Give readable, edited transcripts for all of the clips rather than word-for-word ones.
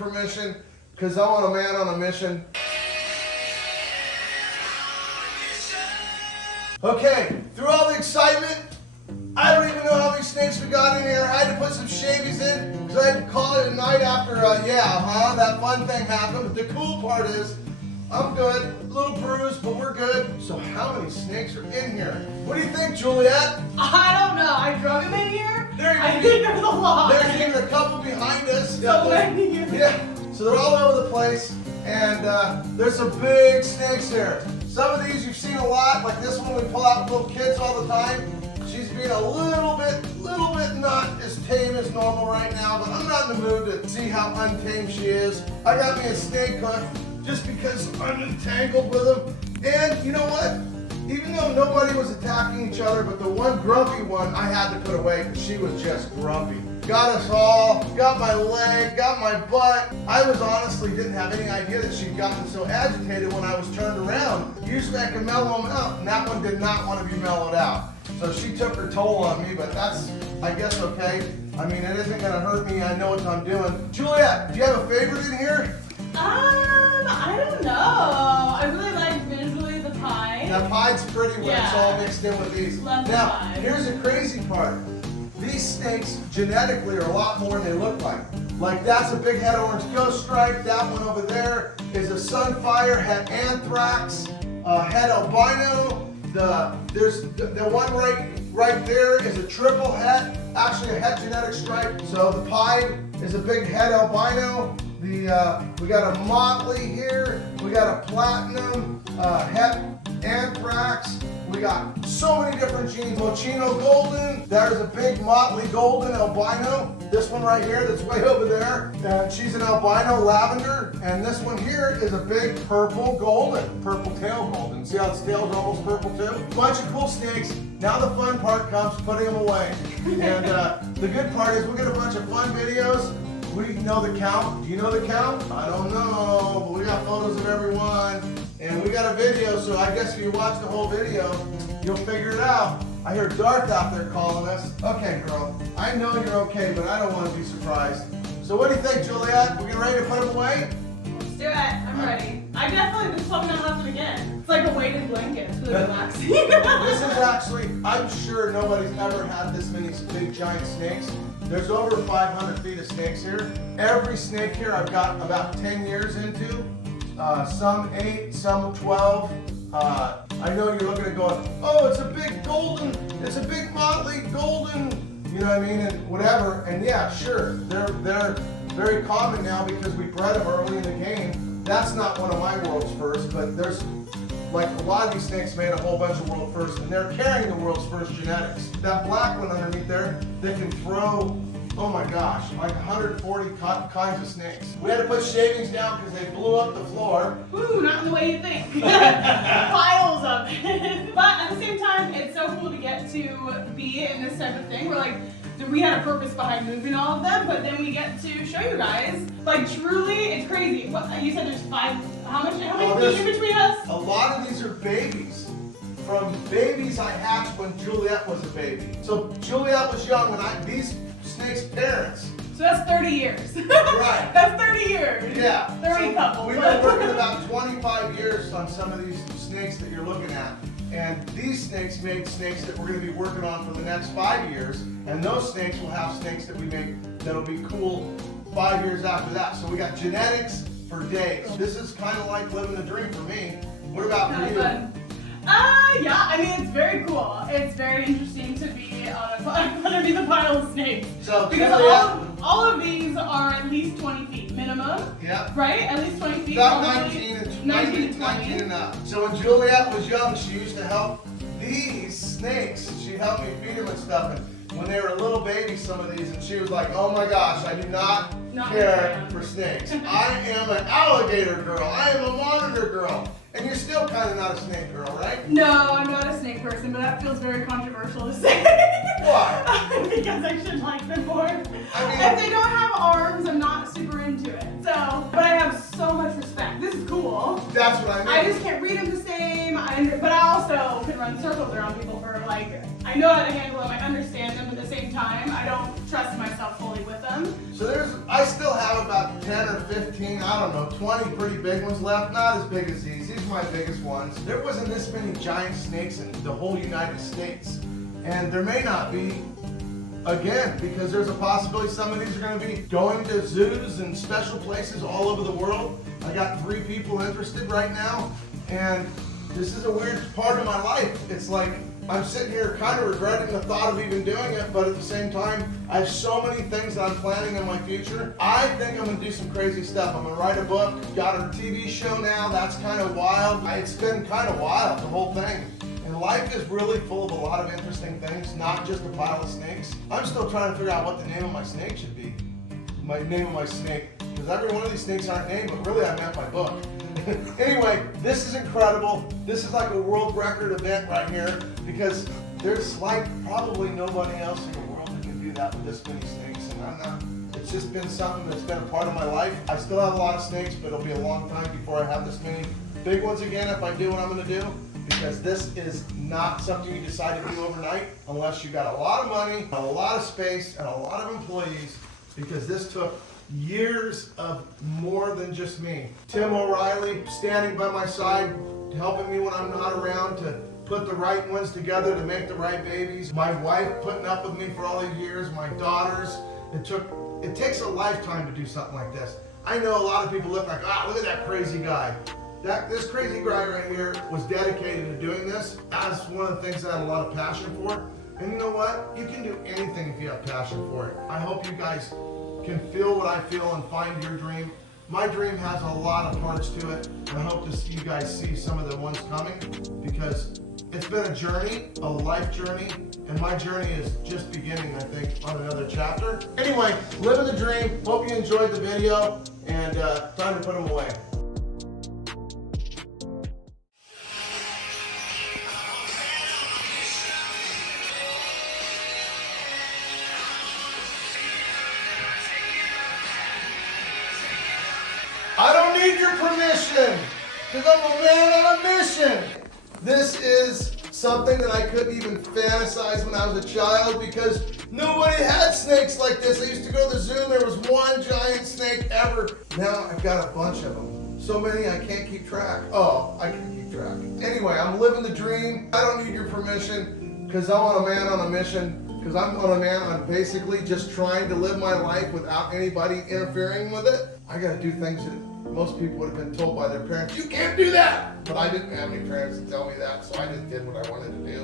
permission because I'm a man on a mission. Okay, through all the excitement, I don't even know how many snakes we got in here. I had to put some shavies in because I had to call it a night after, that fun thing happened. But the cool part is, I'm good, a little bruised, but we're good. So how many snakes are in here? What do you think, Juliet? I don't know. I drug them in here. I think there's a lot. There's even a couple behind us. So many. Yeah, so they're all over the place. And there's some big snakes here. Some of these you've seen a lot, like this one we pull out with little kids all the time. She's being a little bit not as tame as normal right now, but I'm not in the mood to see how untamed she is. I got me a snake hook just because I'm entangled with them. And you know what? Even though nobody was attacking each other, but the one grumpy one I had to put away because she was just grumpy. Got us all, got my leg, got my butt. I honestly didn't have any idea that she'd gotten so agitated when I was turned around. Usually I can mellow them out, and that one did not want to be mellowed out. So she took her toll on me, but that's, I guess, okay. I mean, it isn't gonna hurt me, I know what I'm doing. Juliet, do you have a favorite in here? I don't know. I really like visually the pie. That pie's pretty when it's all mixed in with these. Love the now, pie. here's the crazy part. These snakes genetically are a lot more than they look like. Like that's a big head orange ghost stripe. That one over there is a sunfire, head anthrax, head albino. The one right there is a triple het, actually a het genetic stripe. So the pie is a big het albino. We got a motley here. We got a platinum, het anthrax. We got so many different genes. Mochino golden. There's a big motley golden albino. This one right here that's way over there. And she's an albino lavender. And this one here is a big purple golden. Purple tail golden. See how its tail's almost purple too? Bunch of cool snakes. Now the fun part comes putting them away. And the good part is we get a bunch of fun videos. We know the count. Do you know the count? I don't know, but we got photos of everyone. And we got a video, so I guess if you watch the whole video, you'll figure it out. I hear Darth out there calling us. Okay, girl, I know you're okay, but I don't want to be surprised. So what do you think, Juliet? We get ready to put them away? Let's do it. I'm ready. I definitely, this is probably not happening again. It's like a weighted blanket. It's really relaxing. This is actually, I'm sure nobody's ever had this many big giant snakes. There's over 500 feet of snakes here. Every snake here I've got about 10 years into. Some 8, some 12. I know you're looking at going, oh, it's a big golden, it's a big motley golden, you know what I mean, and whatever. And yeah, sure, they're very common now because we bred them early in the game. That's not one of my world's first, but there's like a lot of these snakes made a whole bunch of world firsts, and they're carrying the world's first genetics. That black one underneath there, they can throw, oh my gosh, like 140 kinds of snakes. We had to put shavings down because they blew up the floor. Ooh, not in the way you think. Piles of it. But at the same time, it's so cool to get to be in this type of thing. We're like, we had a purpose behind moving all of them, but then we get to show you guys. Like truly, it's crazy. What, you said there's 5, how many feet in between us? A lot of these are babies. From babies I hatched when Juliet was a baby. So Juliet was young when these snakes' parents. So that's 30 years. Right. That's 30 years. Yeah. 30 couples. We've been working about 25 years on some of these snakes that you're looking at. And these snakes made snakes that we're going to be working on for the next 5 years. And those snakes will have snakes that we make that'll be cool 5 years after that. So we got genetics for days. This is kind of like living the dream for me. What about for you? Fun. Yeah, I mean, it's very cool. It's very interesting to be underneath a pile of snakes. So, because all of these are at least 20 feet minimum. Yeah. Right? At least 20 feet. About 19 to 20. 19 and up. So when Juliet was young, she used to help these snakes. She'd help me feed them and stuff. And when they were little babies, some of these, and she was like, oh my gosh, I do not care for snakes. I am an alligator girl. I am a monitor girl. And you're still kind of not a snake girl, right? No, I'm not a snake person, but that feels very controversial to say. Why? Because I should like them more. I mean, if they don't have arms, I'm not super into it. So, but I have so much respect. This is cool. That's what I mean. I just can't read them the same. But I also can run circles around people for like, I know how to handle them. I understand them at the same time. I don't trust myself fully with them. So I still have about 10 or 15, I don't know, 20 pretty big ones left. Not as big as these. These are my biggest ones. There wasn't this many giant snakes in the whole United States. And there may not be again, because there's a possibility some of these are going to be going to zoos and special places all over the world. I got 3 people interested right now, and this is a weird part of my life. It's like I'm sitting here kind of regretting the thought of even doing it, but at the same time, I have so many things that I'm planning in my future. I think I'm going to do some crazy stuff. I'm going to write a book, got a TV show now, that's kind of wild. It's been kind of wild, the whole thing. And life is really full of a lot of interesting things, not just a pile of snakes. I'm still trying to figure out what the name of my snake should be. My name of my snake, because every one of these snakes aren't named, but really I meant my book. Anyway, this is incredible. This is like a world record event right here, because there's like probably nobody else in the world that can do that with this many snakes, and I'm not. It's just been something that's been a part of my life. I still have a lot of snakes, but it'll be a long time before I have this many big ones again if I do what I'm going to do. Because this is not something you decide to do overnight unless you got a lot of money, a lot of space, and a lot of employees, because this took years of more than just me. Tim O'Reilly standing by my side, helping me when I'm not around to put the right ones together to make the right babies. My wife putting up with me for all these years, my daughters. It takes a lifetime to do something like this. I know a lot of people look like, look at that crazy guy. This crazy guy right here was dedicated to doing this. That's one of the things that I have a lot of passion for. And you know what? You can do anything if you have passion for it. I hope you guys can feel what I feel and find your dream. My dream has a lot of parts to it, and I hope to see you guys see some of the ones coming, because it's been a journey, a life journey, and my journey is just beginning, I think, on another chapter. Anyway, living the dream. Hope you enjoyed the video, and time to put them away. I don't need your permission, because I'm a man on a mission. This is something that I couldn't even fantasize when I was a child, because nobody had snakes like this. I used to go to the zoo, there was one giant snake ever. Now I've got a bunch of them. So many I can't keep track. Oh, I can keep track. Anyway, I'm living the dream. I don't need your permission, because I'm a man on a mission. Because I'm a man on basically just trying to live my life without anybody interfering with it. I gotta do things that most people would have been told by their parents, you can't do that! But I didn't have any parents to tell me that, so I just did what I wanted to do.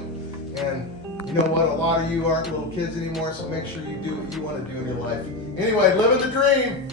And you know what? A lot of you aren't little kids anymore, so make sure you do what you want to do in your life. Anyway, living the dream!